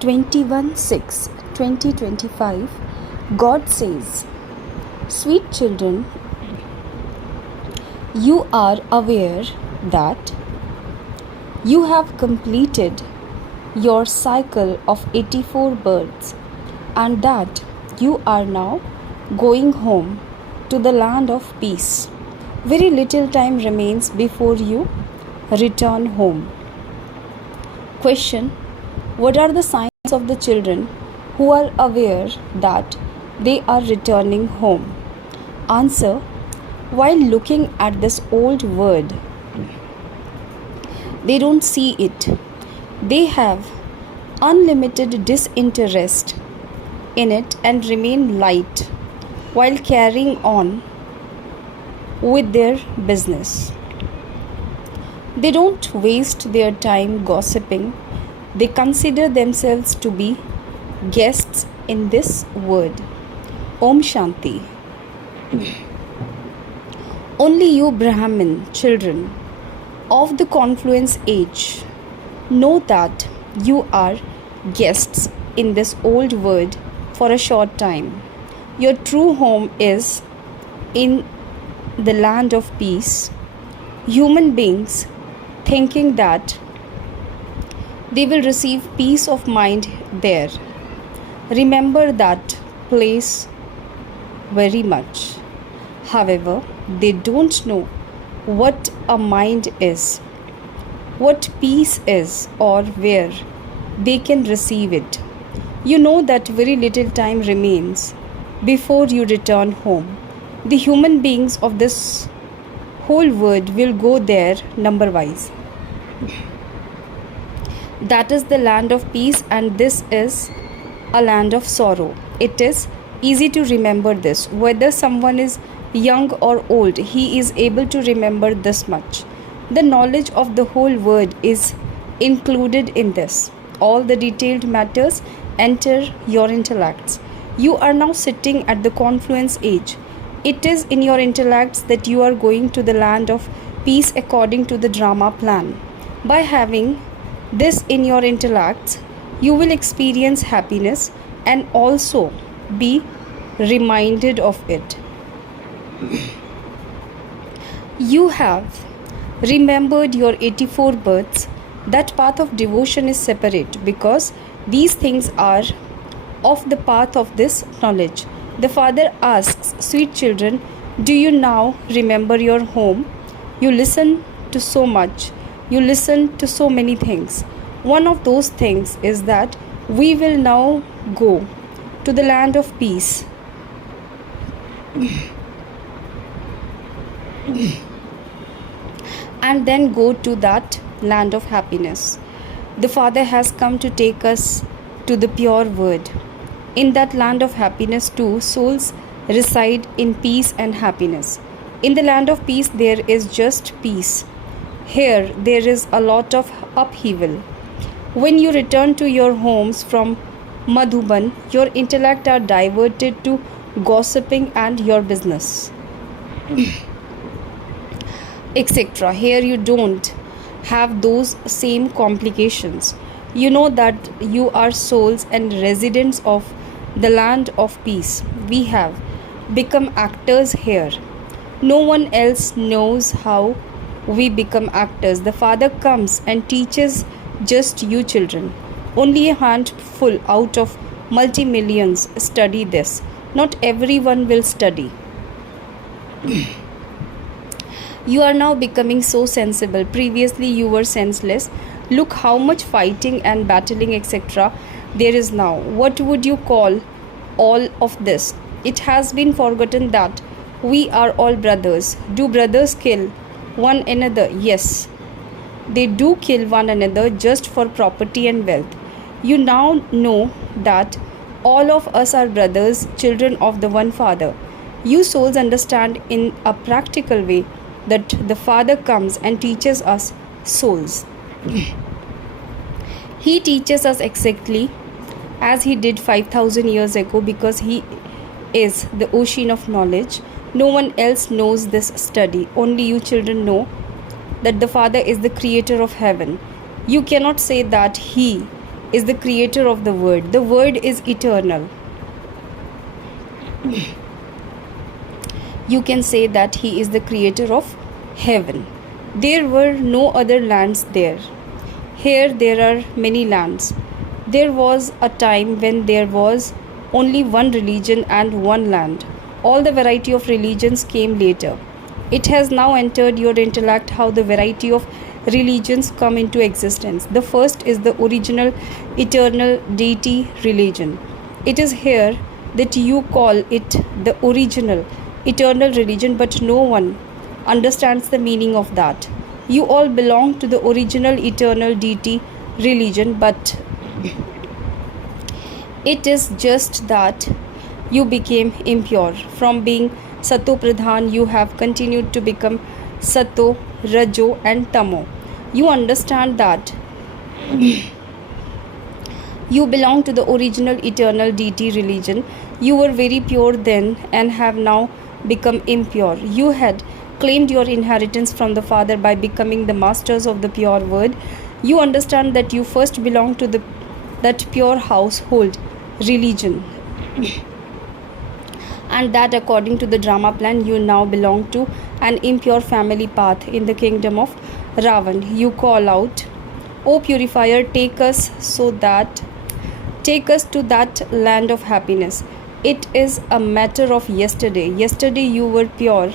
21/6/2025, God says, "Sweet children, you are aware that you have completed your cycle of 84 births and that you are now going home to the land of peace. Very little time remains before you return home." Question: what are the signs of the children who are aware that they are returning home? Answer: while looking at this old world, they don't see it. They have unlimited disinterest in it and remain light while carrying on with their business. They don't waste their time gossiping. They consider themselves to be guests in this world. Om Shanti. Only you Brahmin children of the confluence age know that you are guests in this old world for a short time. Your true home is in the land of peace. Human beings thinking that they will receive peace of mind there. Remember that place very much. However, they don't know what a mind is, what peace is, or where they can receive it. You know that very little time remains before you return home. The human beings of this whole world will go there number wise. That is the land of peace, and this is a land of sorrow. It is easy to remember this. Whether someone is young or old, he is able to remember this much. The knowledge of the whole world is included in this. All the detailed matters enter your intellects. You are now sitting at the confluence age. It is in your intellects that you are going to the land of peace according to the drama plan. By having this in your intellects, you will experience happiness and also be reminded of it. You have remembered your 84 births. That path of devotion is separate because these things are of the path of this knowledge. The father asks, "Sweet children, do you now remember your home? You listen to so much. You listen to so many things. One of those things is that we will now go to the land of peace." And then go to that land of happiness. The Father has come to take us to the pure word. In that land of happiness too, souls reside in peace and happiness. In the land of peace, there is just peace. Here, there is a lot of upheaval. When you return to your homes from Madhuban, your intellect are diverted to gossiping and your business, etc. Here you don't have those same complications. You know that you are souls and residents of the land of peace. We have become actors here. No one else knows how we become actors. The Father comes and teaches just you children. Only a handful out of multi-millions study this. Not everyone will study. You are now becoming so sensible. Previously you were senseless. Look how much fighting and battling etc. there is now. What would you call all of this? It has been forgotten that we are all brothers. Do brothers kill one another? Yes, they do kill one another just for property and wealth. You now know that all of us are brothers, children of the one Father. You souls understand in a practical way that the Father comes and teaches us souls. He teaches us exactly as he did 5,000 years ago because he is the ocean of knowledge. No one else knows this study. Only you children know that the Father is the creator of heaven. You cannot say that he is the creator of the world. The word is eternal. You can say that he is the creator of heaven. There were no other lands there. Here there are many lands. There was a time when there was only one religion and one land. All the variety of religions came later. It has now entered your intellect how the variety of religions come into existence. The first is the original eternal deity religion. It is here that you call it the original eternal religion, but no one understands the meaning of that. You all belong to the original eternal deity religion, but it is just that you became impure. From being Sato Pradhan, you have continued to become Sato, Rajo and Tamo. You understand that you belong to the original eternal deity religion. You were very pure then and have now become impure. You had claimed your inheritance from the Father by becoming the masters of the pure word. You understand that you first belonged to that pure household religion, and that according to the drama plan you now belong to an impure family path in the kingdom of Ravan. You call out, "O purifier, take us to that land of happiness." It is a matter of yesterday. Yesterday you were pure,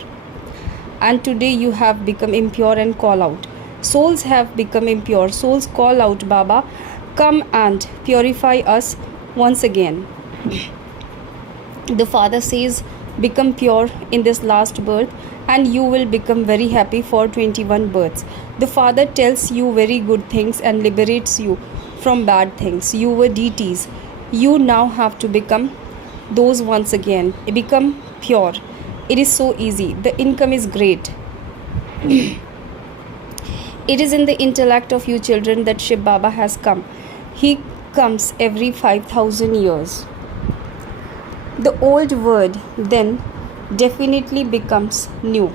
and today you have become impure and call out. Souls have become impure. Souls call out, "Baba, come and purify us once again." The Father says, "Become pure in this last birth and you will become very happy for 21 births." The Father tells you very good things and liberates you from bad things. You were deities. You now have to become those once again. Become pure. It is so easy. The income is great. It is in the intellect of you children that Shiv Baba has come. He comes every 5,000 years. The old word then definitely becomes new.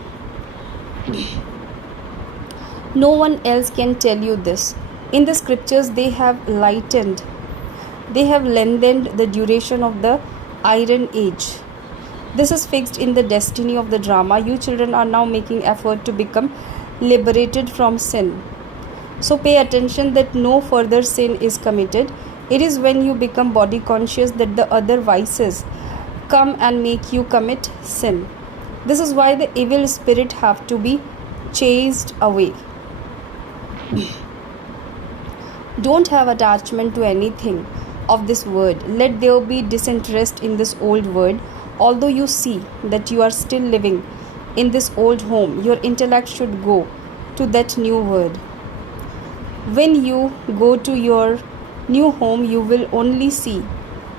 No one else can tell you this. In the scriptures they have lengthened the duration of the Iron Age. This is fixed in the destiny of the drama. You children are now making effort to become liberated from sin. So pay attention that no further sin is committed. It is when you become body conscious that the other vices come and make you commit sin. This is why the evil spirit have to be chased away. Don't have attachment to anything of this word. Let there be disinterest in this old word. Although you see that you are still living in this old home, your intellect should go to that new word. When you go to your new home, you will only see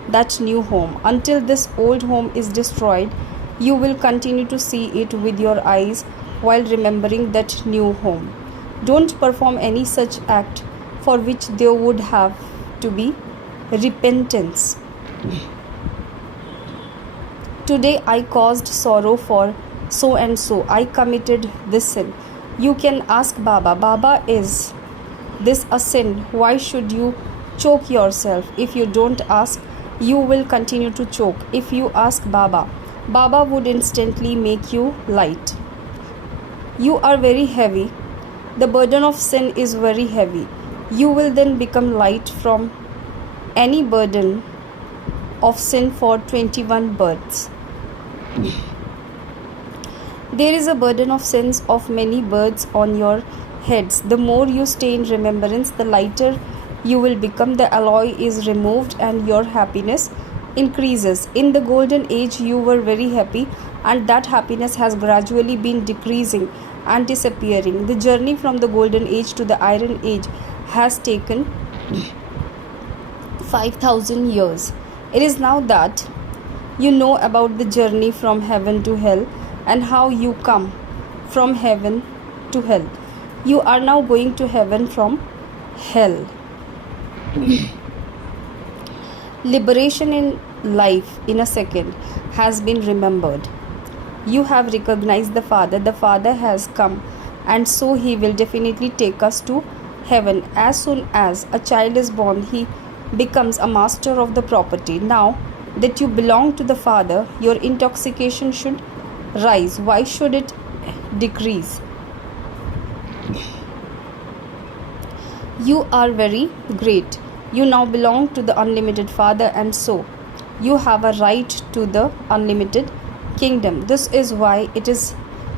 that new home. Until this old home is destroyed, you will continue to see it with your eyes while remembering that new home. Don't perform any such act for which there would have to be repentance. Today I caused sorrow for so and so. I committed this sin. You can ask Baba, "Baba, is this a sin? Why should you choke yourself?" If you don't ask, you will continue to choke. If you ask Baba, Baba would instantly make you light. You are very heavy. The burden of sin is very heavy. You will then become light from any burden of sin for 21 births. There is a burden of sins of many births on your heads. The more you stay in remembrance, the lighter you will become. The alloy is removed and your happiness increases. In the golden age you were very happy, and that happiness has gradually been decreasing and disappearing. The journey from the golden age to the iron age has taken 5,000 years. It is now that you know about the journey from heaven to hell and how you come from heaven to hell. You are now going to heaven from hell. Liberation in life in a second has been remembered. You have recognized the Father. The Father has come, and so He will definitely take us to heaven. As soon as a child is born, he becomes a master of the property. Now that you belong to the Father, your intoxication should rise. Why should it decrease? You are very great. You now belong to the unlimited Father, and so you have a right to the unlimited kingdom. This is why it is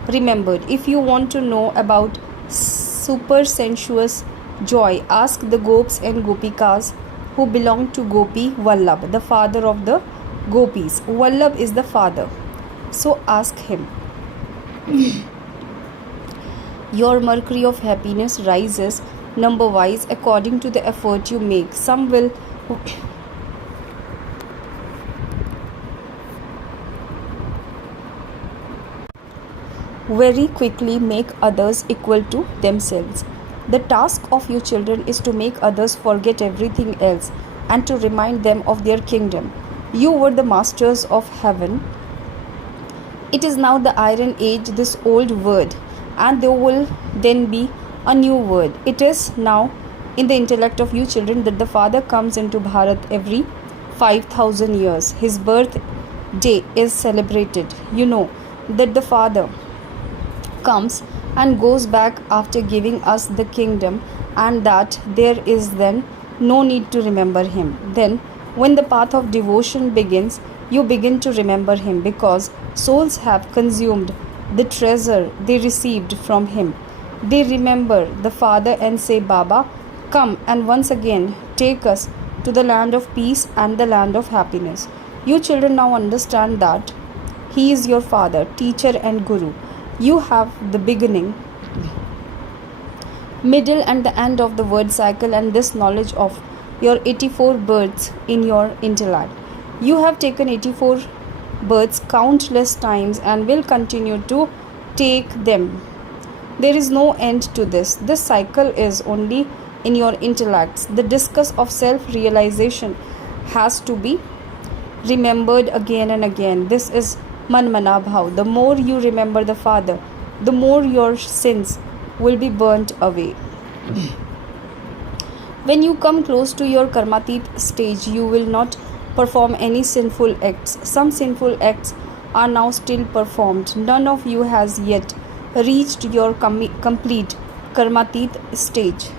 remembered. If you want to know about super sensuous joy, ask the gopis and gopikas who belong to Gopi Vallabh, the father of the gopis. Vallabh is the father, so ask him. Your mercury of happiness rises number wise according to the effort you make. Some will very quickly make others equal to themselves. The task of you children is to make others forget everything else and to remind them of their kingdom. You were the masters of heaven. It is now the iron age, this old word, and there will then be a new word. It is now in the intellect of you children that the Father comes into Bharat every 5,000 years. His birth day is celebrated. You know that the Father comes and goes back after giving us the kingdom, and that there is then no need to remember him. Then when the path of devotion begins, you begin to remember him, because souls have consumed the treasure they received from him. They remember the Father and say, Baba, come and once again take us to the land of peace and the land of happiness. You children now understand that he is your Father, teacher and Guru. You have the beginning, middle and the end of the word cycle, and this knowledge of your 84 births in your intellect. You have taken 84 births countless times and will continue to take them. There is no end to this. This cycle is only in your intellects. The discus of self-realization has to be remembered again and again. This is Manmana Bhav. The more you remember the Father, the more your sins will be burnt away. When you come close to your karmatit stage, you will not perform any sinful acts. Some sinful acts are now still performed. None of you has yet reached your complete karmatit stage.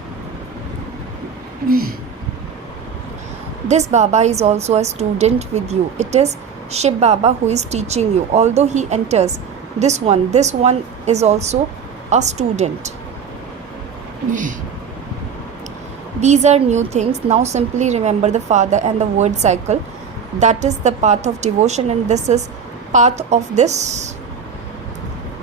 This Baba is also a student with you. It is Shiv Baba who is teaching you. Although he enters this one is also a student. These are new things. Now simply remember the Father and the word cycle. That is the path of devotion, and this is path of this,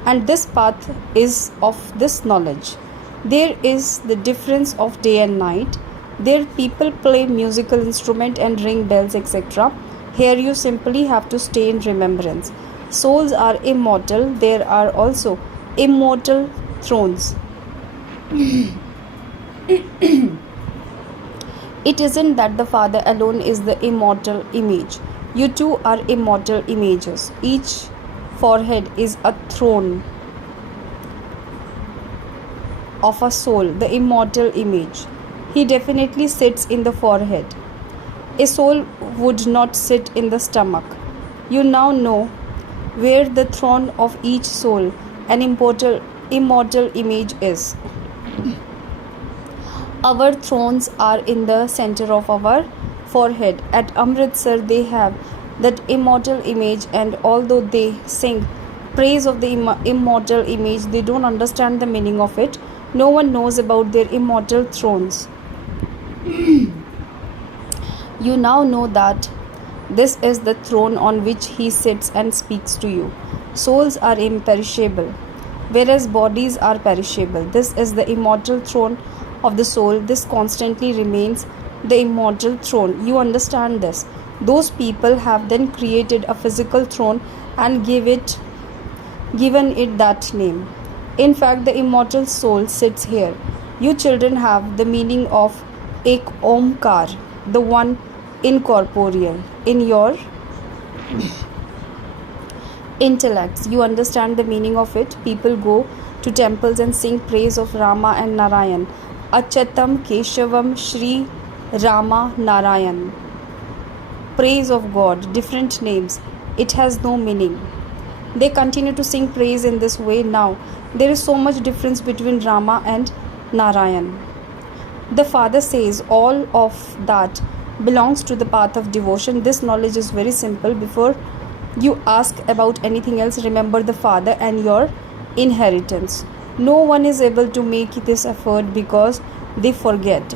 and this path is of this knowledge. There is the difference of day and night. There people play musical instrument and ring bells, etc. Here you simply have to stay in remembrance. Souls are immortal. There are also immortal thrones. It isn't that the Father alone is the immortal image. You too are immortal images. Each forehead is a throne of a soul, the immortal image. He definitely sits in the forehead. A soul would not sit in the stomach. You now know where the throne of each soul, an immortal image, is. Our thrones are in the center of our forehead. At Amritsar they have that immortal image, and although they sing praise of the immortal image, they don't understand the meaning of it. No one knows about their immortal thrones. You now know that this is the throne on which he sits and speaks to you. Souls are imperishable, whereas bodies are perishable. This is the immortal throne of the soul. This constantly remains the immortal throne. You understand this. Those people have then created a physical throne and given it that name. In fact, the immortal soul sits here. You children have the meaning of Ek Omkar, the one incorporeal, in your intellects. You understand the meaning of it. People go to temples and sing praise of Rama and Narayan. Achatam Keshavam Shri Rama, Narayan. Praise of God, different names. It has no meaning. They continue to sing praise in this way now. There is so much difference between Rama and Narayan. The Father says all of that belongs to the path of devotion. This knowledge is very simple. Before you ask about anything else, remember the Father and your inheritance. No one is able to make this effort because they forget.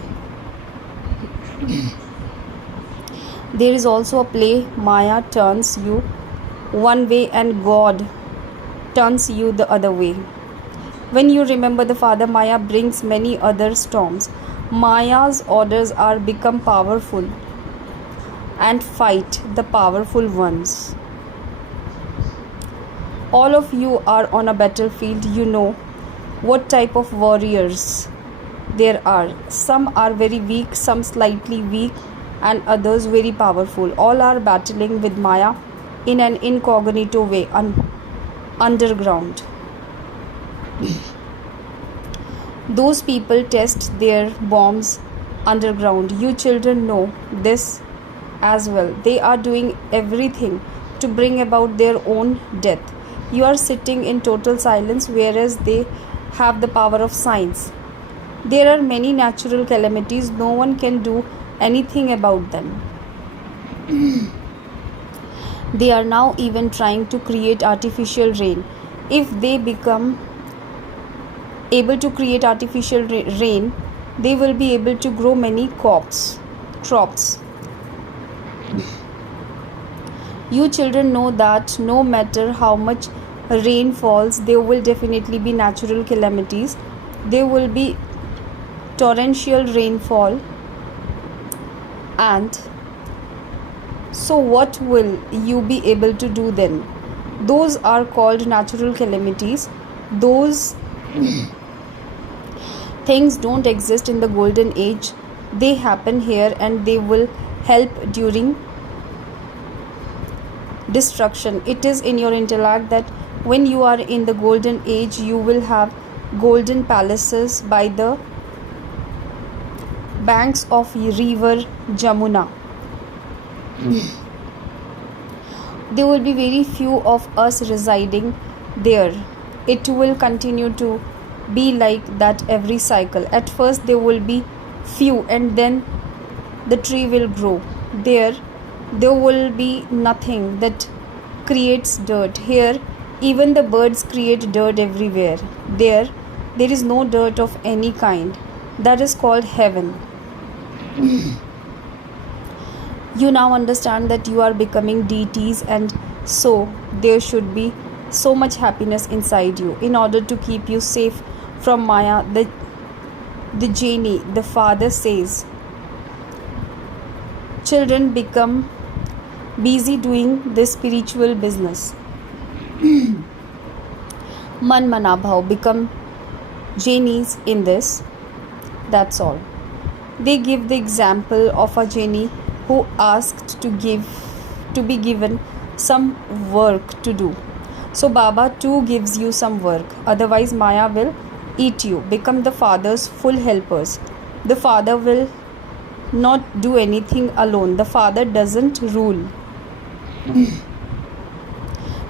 There is also a play. Maya turns you one way and God turns you the other way. When you remember the Father, Maya brings many other storms. Maya's orders are become powerful and fight the powerful ones. All of you are on a battlefield. You know what type of warriors there are. Some are very weak, some slightly weak, and others very powerful. All are battling with Maya in an incognito way, underground. Those people test their bombs underground. You children know this as well. They are doing everything to bring about their own death. You are sitting in total silence, whereas they have the power of science. There are many natural calamities. No one can do anything about them. They are now even trying to create artificial rain. If they become able to create artificial rain, they will be able to grow many crops. You children know that no matter how much rain falls, there will definitely be natural calamities. There will be torrential rainfall. And so what will you be able to do then? Those are called natural calamities. Those things don't exist in the golden age. They happen here and they will help during destruction. It is in your intellect that when you are in the golden age, you will have golden palaces by the banks of river Jamuna. There will be very few of us residing there. It will continue to be like that every cycle. At first there will be few and then the tree will grow. There will be nothing that creates dirt. Here even the birds create dirt everywhere. There is no dirt of any kind. That is called heaven. You now understand that you are becoming deities, and so there should be so much happiness inside you. In order to keep you safe from Maya, the genie, the Father says, children, become busy doing this spiritual business. Man Manabhav, become genies in this. That's all. They give the example of a genie who asked to be given some work to do. So Baba too gives you some work. Otherwise Maya will eat you. Become the Father's full helpers. The Father will not do anything alone. The Father doesn't rule.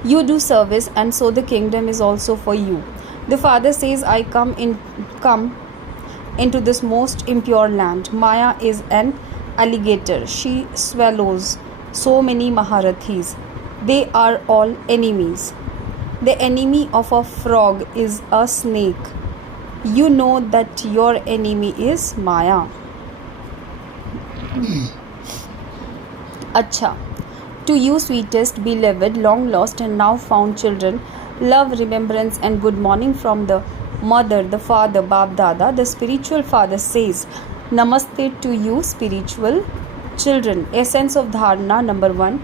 You do service, and so the kingdom is also for you. The Father says, I come into this most impure land. Maya is an alligator. She swallows so many Maharathis. They are all enemies. The enemy of a frog is a snake. You know that your enemy is Maya. Acha. To you, sweetest, beloved, long lost and now found children, love, remembrance and good morning from the mother, the father, Bab Dada. The spiritual father says, Namaste to you, spiritual children. Essence of Dharana, number 1.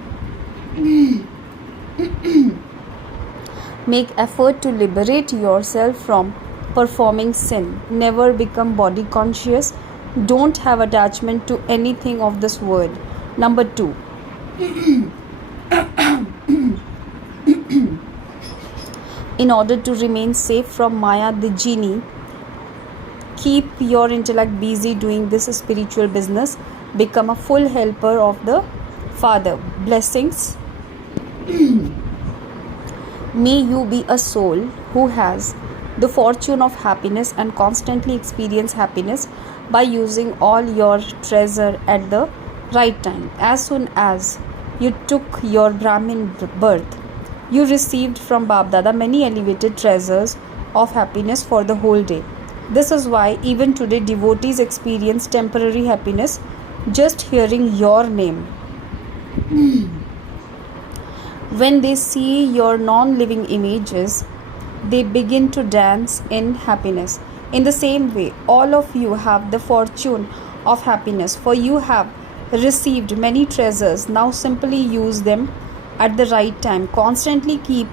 Make effort to liberate yourself from performing sin. Never become body conscious. Don't have attachment to anything of this world. Number 2. In order to remain safe from Maya, the genie Keep your intellect busy doing this spiritual business. Become a full helper of the Father. Blessings. May you be a soul who has the fortune of happiness and constantly experience happiness by using all your treasure at the right time. As soon as you took your Brahmin birth, you received from Bab Dada many elevated treasures of happiness for the whole day. This is why even today devotees experience temporary happiness just hearing your name. When they see your non-living images, they begin to dance in happiness. In the same way, all of you have the fortune of happiness, for you have received many treasures. Now simply use them at the right time. Constantly keep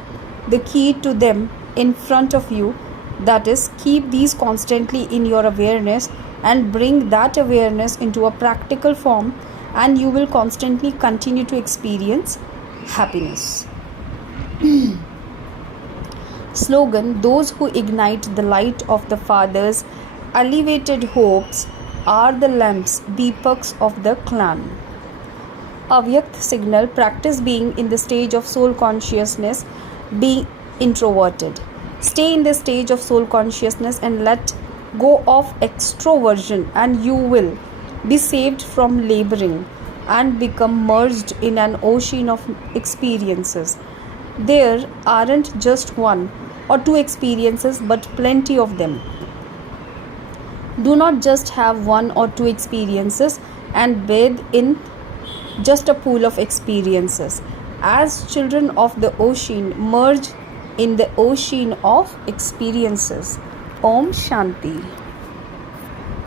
the key to them in front of you. That is, keep these constantly in your awareness and bring that awareness into a practical form, and you will constantly continue to experience happiness. Slogan: those who ignite the light of the Father's elevated hopes are the lamps, deepaks of the clan. Avyakt signal: practice being in the stage of soul consciousness, be introverted. Stay in the stage of soul consciousness and let go of extroversion, and you will be saved from laboring and become merged in an ocean of experiences. There aren't just one or two experiences, but plenty of them. Do not just have one or two experiences and bathe in just a pool of experiences. As children of the ocean, merge in the ocean of experiences. Om Shanti.